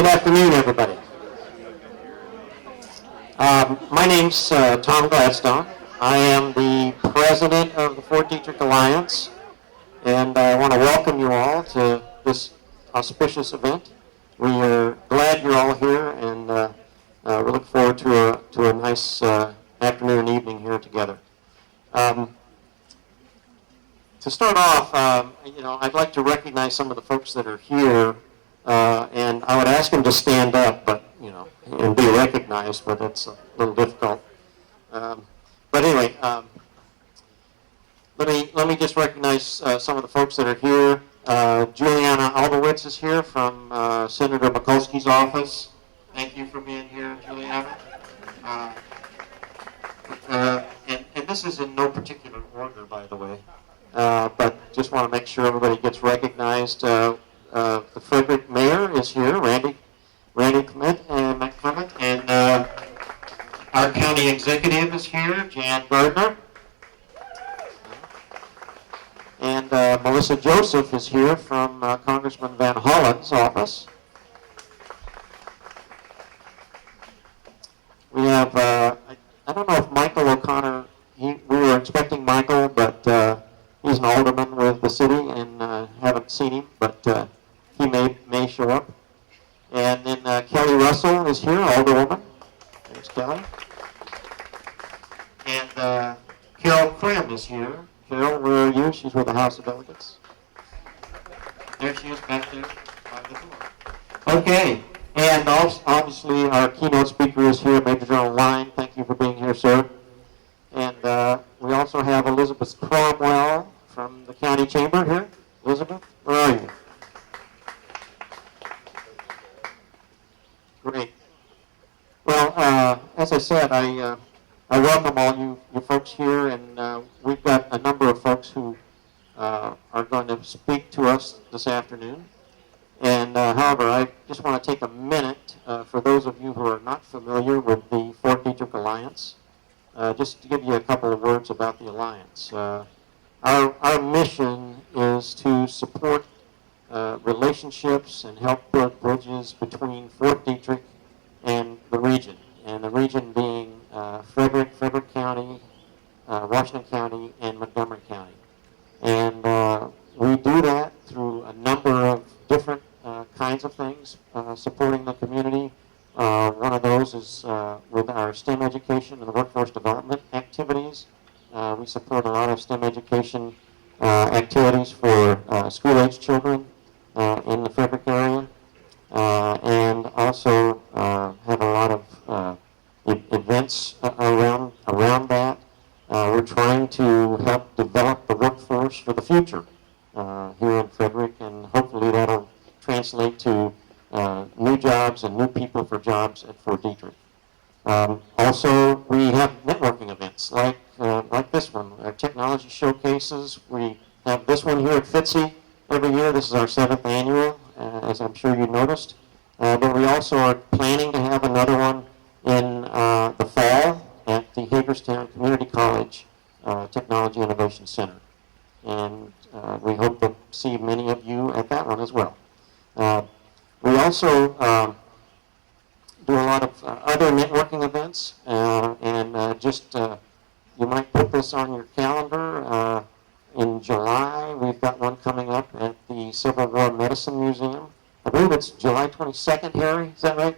Good afternoon, everybody. My name's Tom Gladstone. I am the president of the Fort Detrick Alliance, and I want to welcome you all to this auspicious event. We are glad you're all here, and we look forward to a nice afternoon and evening here together. To start off, I'd like to recognize some of the folks that are here, and I would ask them to stand up, but and be recognized, but that's a little difficult. But anyway, let me just recognize some of the folks that are here. Juliana Albowitz is here from Senator Mikulski's office. Thank you for being here, Juliana. And this is in no particular order, by the way. But just want to make sure everybody gets recognized. The Frederick mayor is here, Randy McClement, and our county executive is here, Jan Gardner. And Melissa Joseph is here from Congressman Van Hollen's office. We have, I don't know if Michael O'Connor, we were expecting Michael, but he's an alderman with the city and haven't seen him, but he may show up. And then Kelly Russell is here, alderwoman. There's Kelly. And Carol Cram is here. Carol, where are you? She's with the House of Delegates. There she is back there by the door. Okay. And obviously our keynote speaker is here, Major General Line. Thank you for being here, sir. And we also have Elizabeth Cromwell from the county chamber here. Elizabeth, where are you? Great. Well, as I said, I welcome all you folks here, and we've got a number of folks who are going to speak to us this afternoon. And however, I just want to take a minute for those of you who are not familiar with the Fort Detrick Alliance, just to give you a couple of words about the Alliance. Our mission is to support relationships and help build bridges between Fort Detrick and the region being Frederick County, Washington County, and Montgomery County. And we do that through a number of different kinds of things, supporting the community. One of those is with our STEM education and workforce development activities. We support a lot of STEM education activities for school-age children in the Frederick area, and also have a lot of events around that. We're trying to help develop the workforce for the future here in Frederick, and hopefully that'll translate to new jobs and new people for jobs at Fort Detrick. Also, we have networking events like this one, our technology showcases. We have this one here at FITCI every year. This is our 7th annual, as I'm sure you noticed. But we also are planning to have another one in the fall at the Hagerstown Community College Technology Innovation Center. And we hope to see many of you at that one as well. We also do a lot of other networking events, and just you might put this on your calendar. In July, we've got one coming up at the Civil War Medicine Museum. I believe it's July 22nd, Harry, is that right?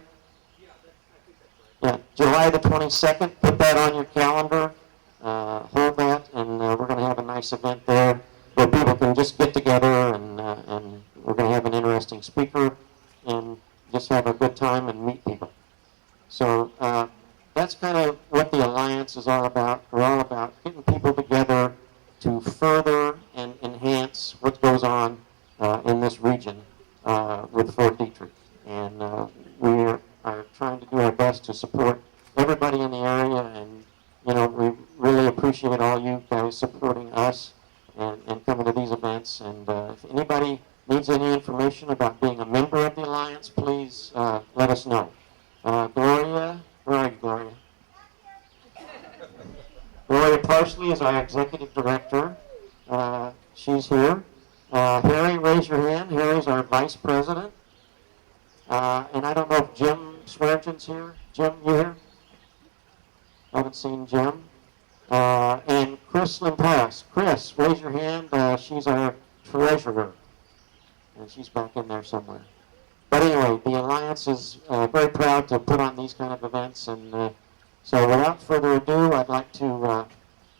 Yeah, July the 22nd, put that on your calendar, hold that, and we're going to have a nice event there where people can just get together, and we're going to have an interesting speaker and just have a good time and meet people. So that's kind of what the Alliance is all about. We're all about getting people together to further and enhance what goes on in this region with Fort Detrick. And we are trying to do our best to support everybody in the area, and we really appreciate all you guys supporting us and coming to these events. And if anybody needs any information about being a member of the Alliance, please let us know. Gloria, where are you, Gloria? Gloria Parsley is our executive director. She's here. Harry, raise your hand. Harry's our vice president. And I don't know if Jim Swearengin's here. Jim, you here? Haven't seen Jim. And Chris Limpass. Chris, raise your hand. She's our treasurer. And she's back in there somewhere. But anyway, the Alliance is very proud to put on these kind of events. And so without further ado, I'd like to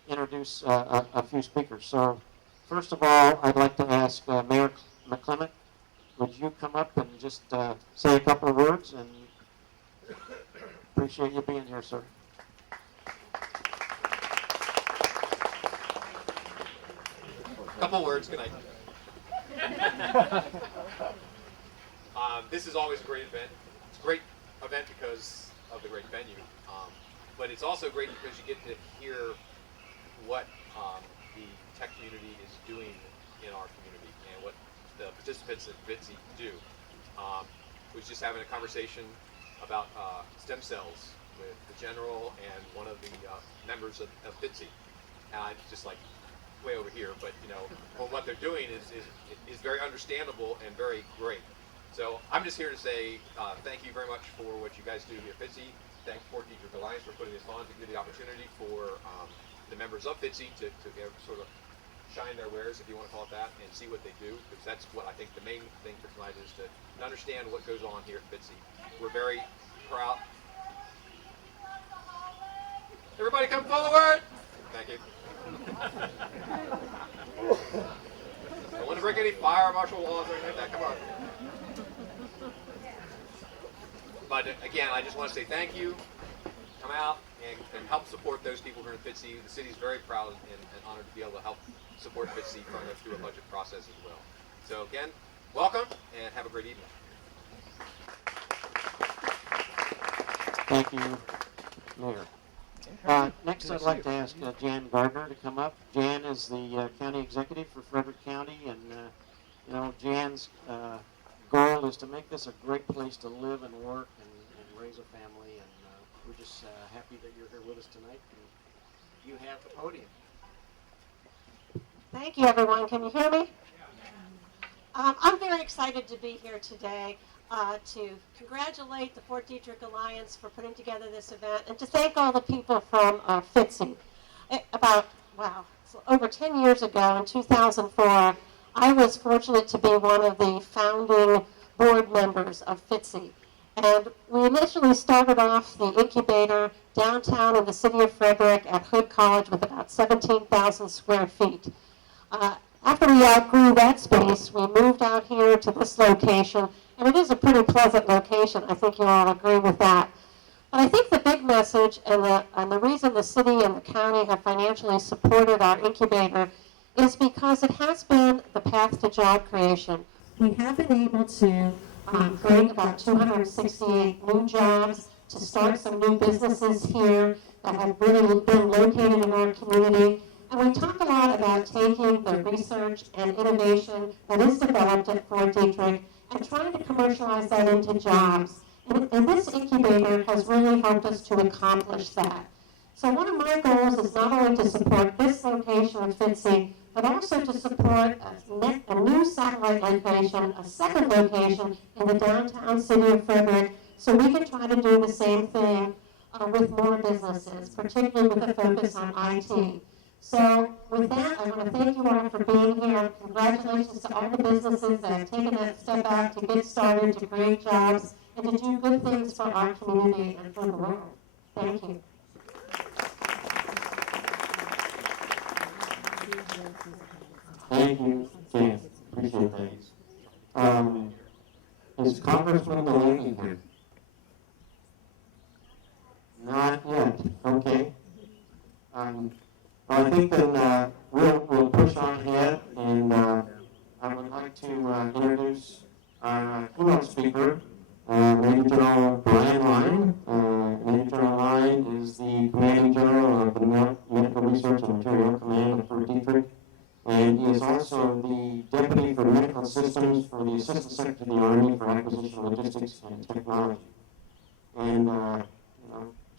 introduce a few speakers. So first of all, I'd like to ask Mayor McClement, would you come up and just say a couple of words? And appreciate you being here, sir. Couple words, good night. This is always a great event. It's a great event because of the great venue, but it's also great because you get to hear what the tech community is doing in our community and what the participants at FITCI do. Was just having a conversation about stem cells with the general and one of the members of FITCI. And I just like way over here, but you know, well, what they're doing is very understandable and very great. So I'm just here to say thank you very much for what you guys do here at FITCI. Thanks for Detrick Alliance for putting this on to give the opportunity for the members of FITCI to sort of shine their wares, if you want to call it that, and see what they do, because that's what I think the main thing for tonight is to understand what goes on here at FITCI. We're very proud. Everybody come forward! Thank you. Don't want to break any fire marshal laws or anything like that. Come on. But again, I just want to say thank you. Come out and help support those people who are in FITCI. The city is very proud and honored to be able to help support FITCI through a budget process as well. So again, welcome and have a great evening. Thank you, Mayor. Next, I'd like to ask Jan Gardner to come up. Jan is the county executive for Frederick County, and you know, Jan's goal is to make this a great place to live and work and raise a family. And we're just happy that you're here with us tonight. And you have the podium. Thank you, everyone. Can you hear me? I'm very excited to be here today to congratulate the Fort Detrick Alliance for putting together this event and to thank all the people from FITCI. Over 10 years ago, in 2004, I was fortunate to be one of the founding board members of FITCI. And we initially started off the incubator downtown in the city of Frederick at Hood College with about 17,000 square feet. After we outgrew that space, we moved out here to this location, and it is a pretty pleasant location. I think you all agree with that. But I think the big message and the reason the city and the county have financially supported our incubator is because it has been the path to job creation. We have been able to create about 268 new jobs, to start some new businesses here that have really been located in our community. And we talk a lot about taking the research and innovation that is developed at Fort Detrick and trying to commercialize that into jobs. And this incubator has really helped us to accomplish that. So one of my goals is not only to support this location of FITCI, but also to support a new satellite location, a second location in the downtown city of Frederick, so we can try to do the same thing with more businesses, particularly with a focus on IT. So with that, I want to thank you all for being here. Congratulations to all the businesses that have taken that step out to get started, to create jobs, and to do good things for our community and for the world. Thank you. Thank you, Jan. Appreciate that. Is Congressman Delaney here? Not yet. Okay. I think then we'll push on ahead, and I would like to introduce our keynote speaker, Major General Brian Lyon. Major General Lyon is the Commanding General of the Medical Research and Material Command of Fort Detrick, and he is also the Deputy for Medical Systems for the Assistant Secretary of the Army for Acquisition, Logistics, and Technology. And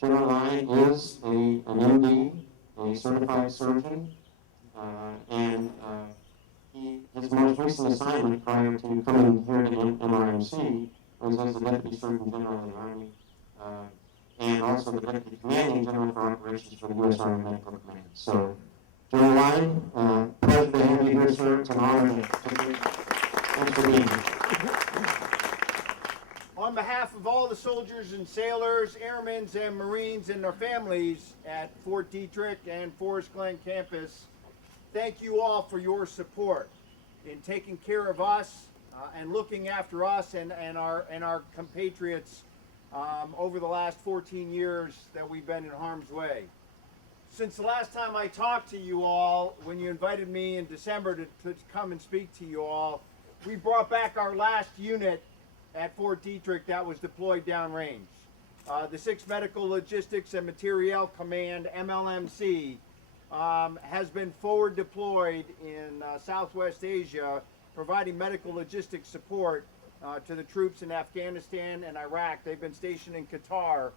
General Lyon is an MD, a certified surgeon, and his most recent assignment prior to coming here to MRMC was as the Deputy Surgeon General of the Army, and also the Deputy Commanding General for Operations for the U.S. Army Medical Command. So, General Ryan, pleasure to have you here, sir. It's an honor to thanks for being here. On behalf of all the soldiers and sailors, airmen and Marines and their families at Fort Detrick and Forest Glen campus, thank you all for your support in taking care of us and looking after us and our compatriots over the last 14 years that we've been in harm's way. Since the last time I talked to you all, when you invited me in December to come and speak to you all, we brought back our last unit at Fort Detrick that was deployed downrange. The 6th Medical Logistics and Materiel Command, MLMC, has been forward deployed in Southwest Asia, providing medical logistics support to the troops in Afghanistan and Iraq. They've been stationed in Qatar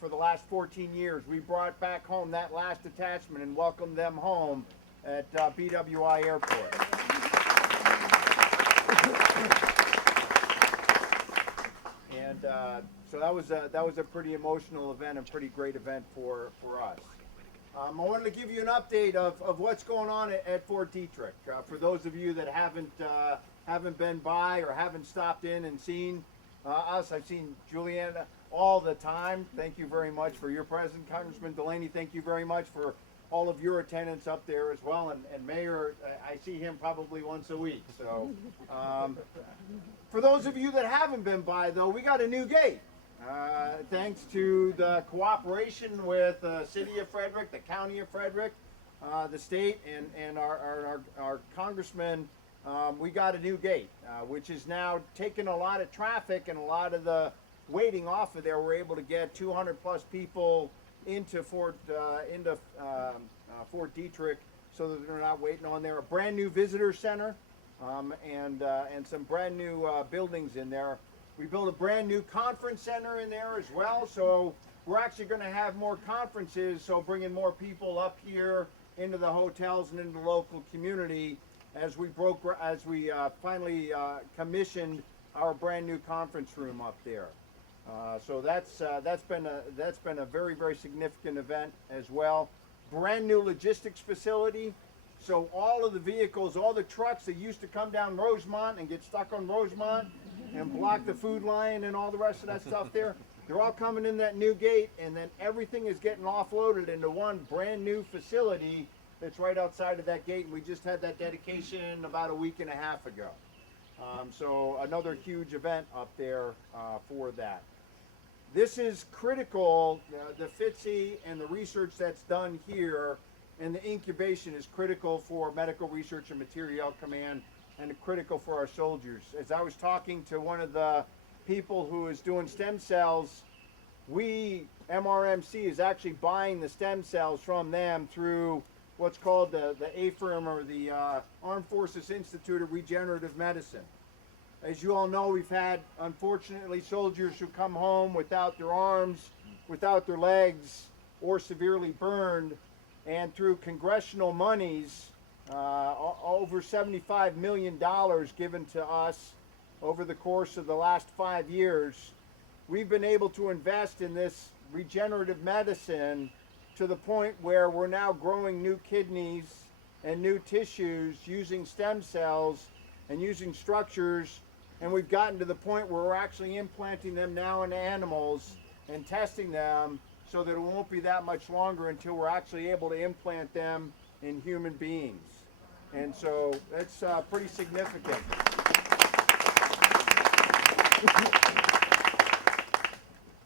for the last 14 years. We brought back home that last detachment and welcomed them home at BWI Airport. And so that was a pretty emotional event and pretty great event for us. I wanted to give you an update of what's going on at Fort Detrick. For those of you that haven't been by or haven't stopped in and seen us, I've seen Juliana all the time. Thank you very much for your presence. Congressman Delaney, thank you very much for all of your attendance up there as well. And Mayor, I see him probably once a week. So for those of you that haven't been by, though, we got a new gate. Thanks to the cooperation with the City of Frederick, the County of Frederick, the state, and our congressman, we got a new gate, which is now taking a lot of traffic and a lot of the waiting off of there. We're able to get 200 plus people into Fort Detrick so that they're not waiting on there. A brand new visitor center and some brand new buildings in there. We built a brand new conference center in there as well, so we're actually going to have more conferences, so bringing more people up here into the hotels and into the local community as we finally commissioned our brand new conference room up there. So that's been a very, very significant event as well. Brand new logistics facility. So all of the vehicles, all the trucks that used to come down Rosemont and get stuck on Rosemont and block the food line and all the rest of that stuff there, they're all coming in that new gate, and then everything is getting offloaded into one brand new facility that's right outside of that gate. We just had that dedication about a week and a half ago. So another huge event up there for that. This is critical. The FITCI and the research that's done here and the incubation is critical for Medical Research and Materiel Command and critical for our soldiers. As I was talking to one of the people who is doing stem cells, MRMC is actually buying the stem cells from them through what's called the AFIRM, or the Armed Forces Institute of Regenerative Medicine. As you all know, we've had, unfortunately, soldiers who come home without their arms, without their legs, or severely burned. And through congressional monies, over $75 million given to us over the course of the last 5 years, we've been able to invest in this regenerative medicine to the point where we're now growing new kidneys and new tissues using stem cells and using structures, and we've gotten to the point where we're actually implanting them now in animals and testing them, so that it won't be that much longer until we're actually able to implant them in human beings. And so that's pretty significant.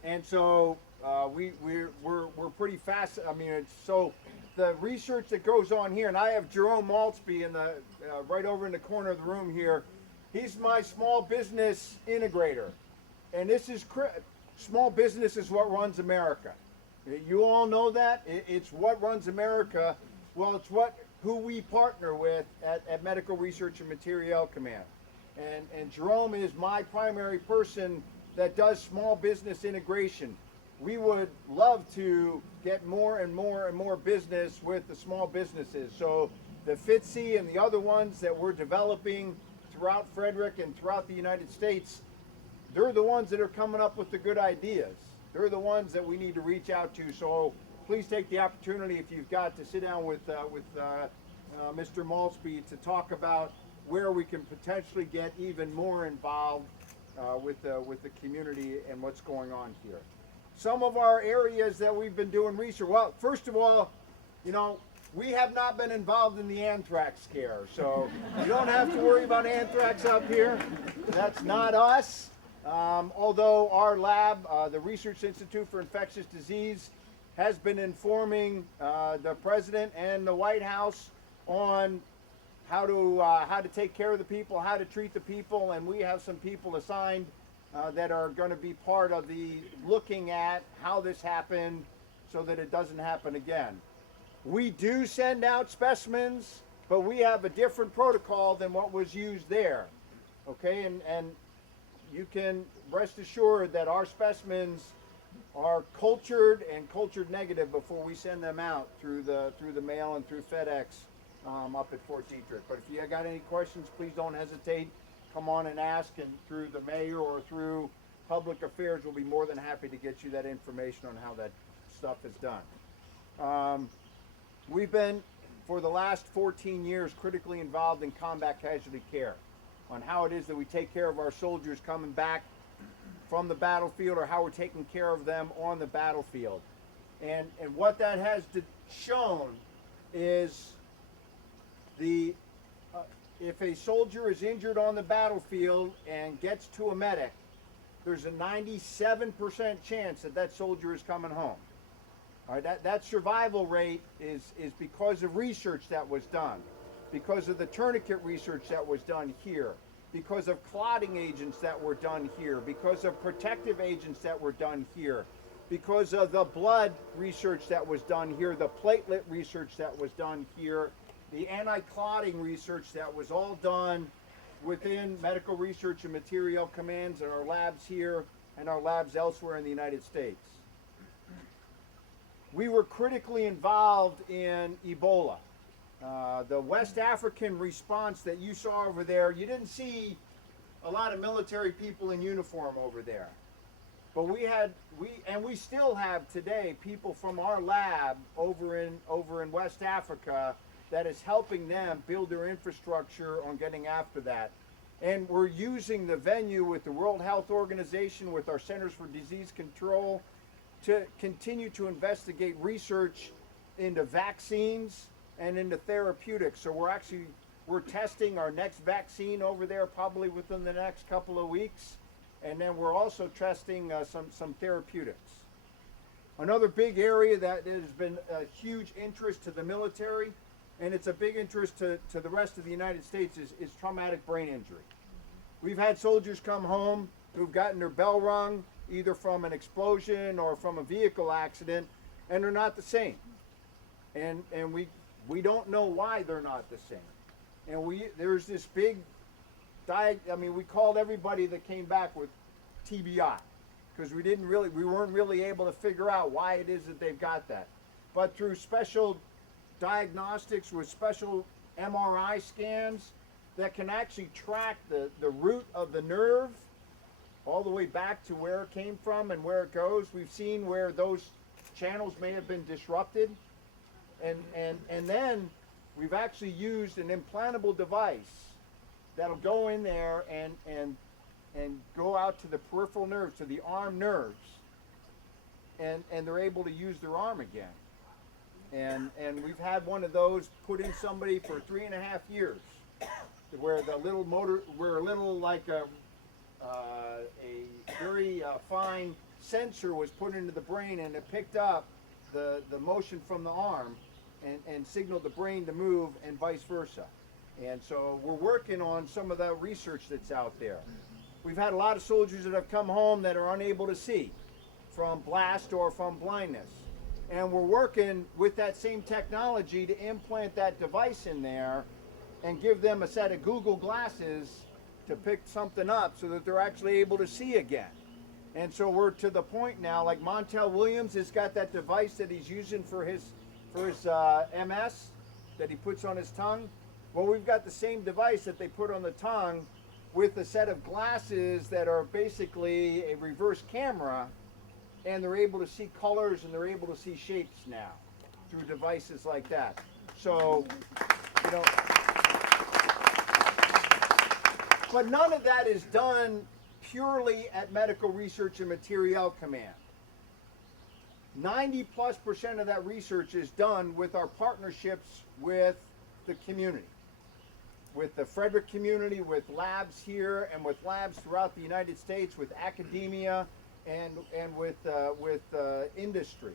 And so we're pretty fast. I mean, so the research that goes on here, and I have Jerome Maltzby in the right over in the corner of the room here. He's my small business integrator, and this is small business is what runs America. You all know that. It's what runs America. Well, it's who we partner with at Medical Research and Materiel Command. And Jerome is my primary person that does small business integration. We would love to get more and more and more business with the small businesses. So the FITCI and the other ones that we're developing throughout Frederick and throughout the United States, they're the ones that are coming up with the good ideas. They're the ones that we need to reach out to. So please take the opportunity, if you've got, to sit down with Mr. Malsby to talk about where we can potentially get even more involved with the community and what's going on here. Some of our areas that we've been doing research. Well, first of all, you know, we have not been involved in the anthrax scare, so you don't have to worry about anthrax up here. That's not us. Although our lab, the Research Institute for Infectious Disease, has been informing the president and the White House on how to take care of the people, how to treat the people, and we have some people assigned that are going to be part of the looking at how this happened so that it doesn't happen again. We do send out specimens, but we have a different protocol than what was used there. Okay, and you can rest assured that our specimens are cultured and cultured negative before we send them out through the mail and through FedEx up at Fort Detrick. But if you got any questions, please don't hesitate. Come on and ask, and through the mayor or through public affairs, we'll be more than happy to get you that information on how that stuff is done. We've been, for the last 14 years, critically involved in combat casualty care, on how it is that we take care of our soldiers coming back from the battlefield, or how we're taking care of them on the battlefield. And what that has shown is if a soldier is injured on the battlefield and gets to a medic, there's a 97% chance that that soldier is coming home. All right, that survival rate is because of research that was done, because of the tourniquet research that was done here, because of clotting agents that were done here, because of protective agents that were done here, because of the blood research that was done here, the platelet research that was done here, the anti-clotting research that was all done within Medical Research and Material Commands and our labs here and our labs elsewhere in the United States. We were critically involved in Ebola. The West African response that you saw over there, you didn't see a lot of military people in uniform over there. But we still have today people from our lab over in West Africa that is helping them build their infrastructure on getting after that. And we're using the venue with the World Health Organization, with our Centers for Disease Control, to continue to investigate research into vaccines and into therapeutics. So we're testing our next vaccine over there probably within the next couple of weeks. And then we're also testing some therapeutics. Another big area that has been a huge interest to the military, and it's a big interest to the rest of the United States, is traumatic brain injury. We've had soldiers come home who've gotten their bell rung, either from an explosion or from a vehicle accident, and they're not the same. And we don't know why they're not the same. And there's this big we called everybody that came back with TBI, because we weren't really able to figure out why it is that they've got that. But through special diagnostics with special MRI scans that can actually track the root of the nerve all the way back to where it came from and where it goes, we've seen where those channels may have been disrupted. And then we've actually used an implantable device that'll go in there and go out to the peripheral nerves, to the arm nerves, and they're able to use their arm again. And we've had one of those put in somebody for 3.5 years, where the little motor, where a little like a very fine sensor was put into the brain, and it picked up the motion from the arm and signaled the brain to move, and vice versa. And so we're working on some of that research that's out there. We've had a lot of soldiers that have come home that are unable to see from blast or from blindness. And we're working with that same technology to implant that device in there and give them a set of Google glasses to pick something up so that they're actually able to see again. And so we're to the point now, like Montel Williams has got that device that he's using for his MS that he puts on his tongue. Well, we've got the same device that they put on the tongue with a set of glasses that are basically a reverse camera, and they're able to see colors and they're able to see shapes now through devices like that. So, you know, but none of that is done purely at Medical Research and Materiel Command. 90+% of that research is done with our partnerships with the community, with the Frederick community, with labs here, and with labs throughout the United States, with academia, and with industry.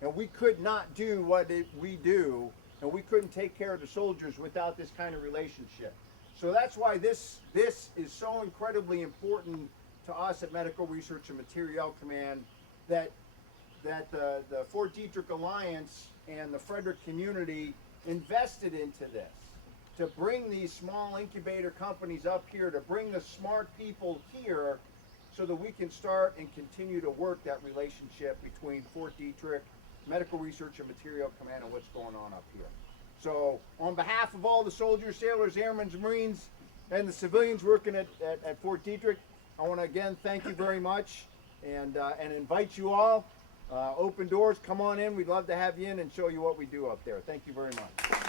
And we could not do what we do, and we couldn't take care of the soldiers without this kind of relationship. So that's why this is so incredibly important to us at Medical Research and Materiel Command, that the Fort Detrick Alliance and the Frederick community invested into this, to bring these small incubator companies up here, to bring the smart people here, so that we can start and continue to work that relationship between Fort Detrick, Medical Research and Materiel Command, and what's going on up here. So on behalf of all the soldiers, sailors, airmen, Marines, and the civilians working at Fort Detrick, I want to again thank you very much, and invite you all. Open doors, come on in. We'd love to have you in and show you what we do up there. Thank you very much.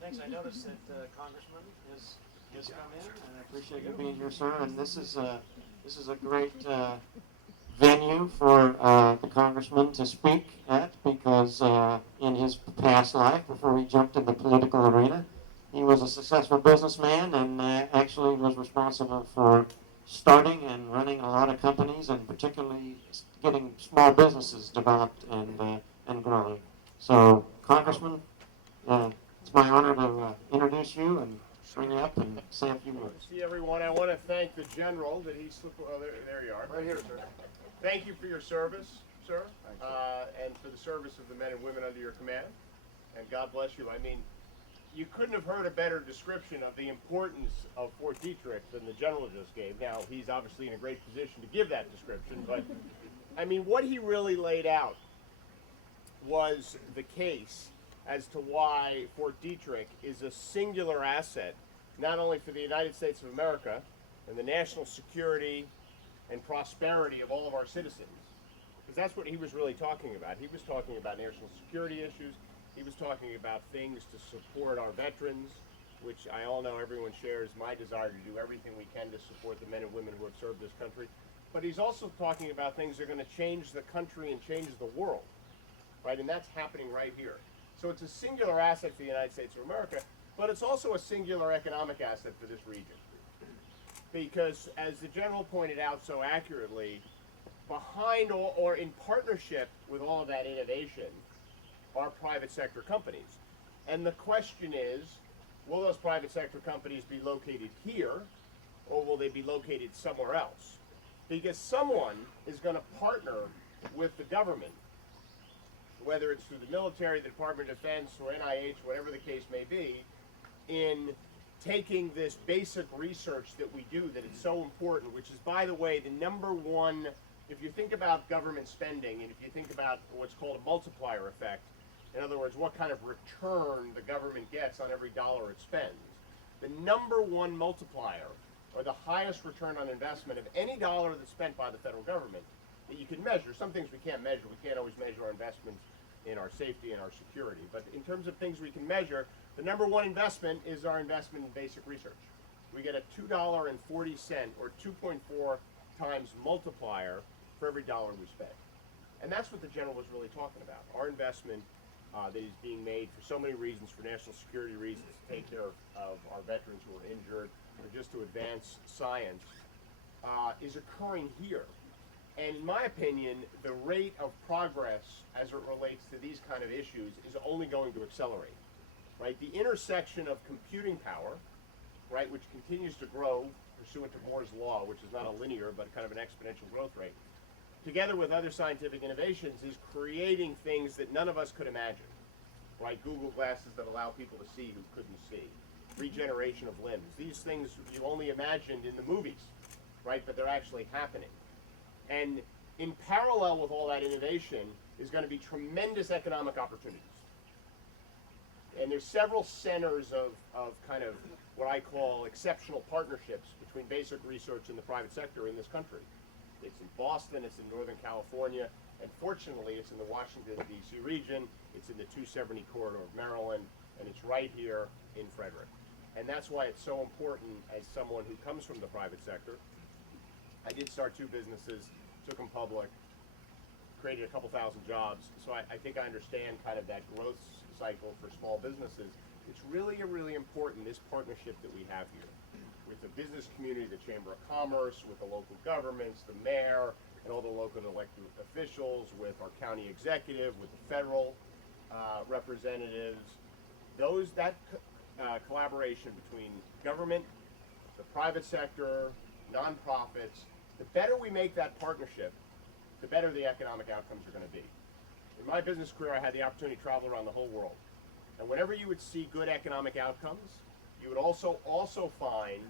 Thanks. I noticed that Congressman has come in, and I appreciate you being here, sir. And this is a great venue for the Congressman to speak at, because in his past life, before he jumped in the political arena, he was a successful businessman and actually was responsible for starting and running a lot of companies, and particularly getting small businesses developed and growing. So, Congressman, it's my honor to introduce you and bring you up and say a few words. See everyone. I want to thank the general that he slipped. Oh, there you are. Right here, sir. Thank you for your service, sir, Thanks, sir. and for the service of the men and women under your command. And God bless you. I mean, you couldn't have heard a better description of the importance of Fort Detrick than the general just gave. Now, he's obviously in a great position to give that description, but I mean, what he really laid out was the case as to why Fort Detrick is a singular asset, not only for the United States of America and the national security and prosperity of all of our citizens, because that's what he was really talking about. He was talking about national security issues. He was talking about things to support our veterans, which I all know everyone shares my desire to do everything we can to support the men and women who have served this country. But he's also talking about things that are going to change the country and change the world, right? And that's happening right here. So it's a singular asset for the United States of America, but it's also a singular economic asset for this region. Because, as the general pointed out so accurately, behind or in partnership with all of that innovation are private sector companies. And the question is, will those private sector companies be located here, or will they be located somewhere else? Because someone is going to partner with the government, whether it's through the military, the Department of Defense, or NIH, whatever the case may be, in taking this basic research that we do that is so important, which is, by the way, the number one, if you think about government spending, and if you think about what's called a multiplier effect, in other words, what kind of return the government gets on every dollar it spends, the number one multiplier, or the highest return on investment of any dollar that's spent by the federal government that you can measure. Some things we can't measure. We can't always measure our investments in our safety and our security. But in terms of things we can measure, the number one investment is our investment in basic research. We get a $2.40 or 2.4 times multiplier for every dollar we spend. And that's what the general was really talking about. Our investment that is being made for so many reasons, for national security reasons, to take care of our veterans who are injured, or just to advance science, is occurring here. And in my opinion, the rate of progress as it relates to these kind of issues is only going to accelerate, right? The intersection of computing power, right, which continues to grow pursuant to Moore's law, which is not a linear but kind of an exponential growth rate, together with other scientific innovations, is creating things that none of us could imagine, right? Google glasses that allow people to see who couldn't see, regeneration of limbs. These things you only imagined in the movies, right? But they're actually happening. And In parallel with all that innovation is going to be tremendous economic opportunities. And there's several centers of kind of what I call exceptional partnerships between basic research and the private sector in this country. It's in Boston, it's in Northern California, and fortunately it's in the Washington, D.C. region, it's in the 270 corridor of Maryland, and it's right here in Frederick. And that's why it's so important, as someone who comes from the private sector. I did start 2 businesses, took them public, created a couple thousand jobs, so I think I understand kind of that growth cycle for small businesses. It's really important, this partnership that we have here with the business community, the Chamber of Commerce, with the local governments, the mayor, and all the local elected officials, with our county executive, with the federal representatives. That collaboration between government, the private sector, nonprofits, the better we make that partnership, the better the economic outcomes are going to be. In my business career, I had the opportunity to travel around the whole world. And whenever you would see good economic outcomes, you would also find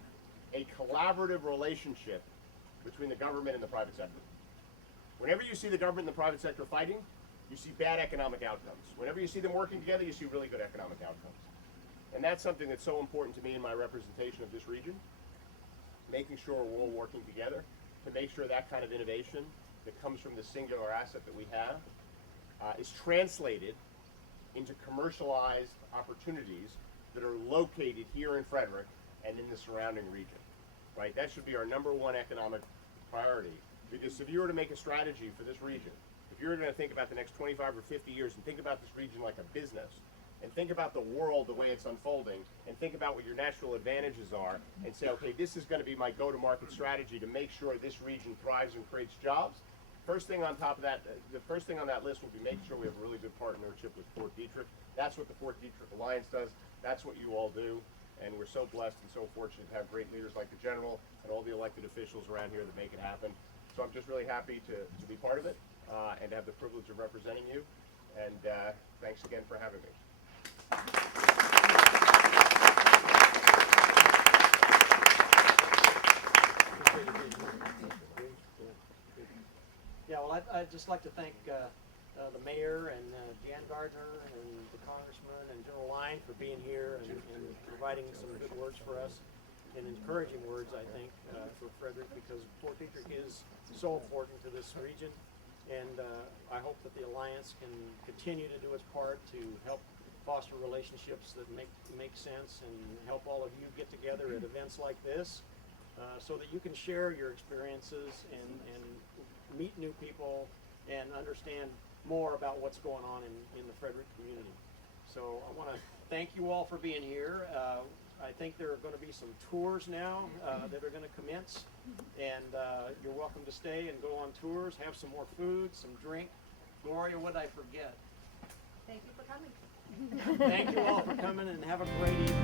a collaborative relationship between the government and the private sector. Whenever you see the government and the private sector fighting, you see bad economic outcomes. Whenever you see them working together, you see really good economic outcomes. And that's something that's so important to me in my representation of this region, making sure we're all working together to make sure that kind of innovation that comes from the singular asset that we have is translated into commercialized opportunities that are located here in Frederick and in the surrounding region, right? That should be our #1 economic priority, because if you were to make a strategy for this region, if you're going to think about the next 25 or 50 years and think about this region like a business, and think about the world the way it's unfolding, and think about what your natural advantages are, and say, okay, this is going to be my go-to-market strategy to make sure this region thrives and creates jobs. First thing on top of that, the first thing on that list will be making sure we have a really good partnership with Fort Detrick. That's what the Fort Detrick Alliance does. That's what you all do. And we're so blessed and so fortunate to have great leaders like the General and all the elected officials around here that make it happen. So I'm just really happy to be part of it and to have the privilege of representing you. And thanks again for having me. Yeah, well, I'd just like to thank the mayor and Jan Gardner and the congressman and General Line for being here and providing some good words for us and encouraging words, I think, for Frederick, because Fort Detrick is so important to this region. And I hope that the Alliance can continue to do its part to help foster relationships that make sense and help all of you get together at events like this so that you can share your experiences and meet new people and understand more about what's going on in the Frederick community. So I want to thank you all for being here. I think there are going to be some tours now that are going to commence, and you're welcome to stay and go on tours, have some more food, some drink. Gloria, what did I forget? Thank you for coming. Thank you all for coming, and have a great evening.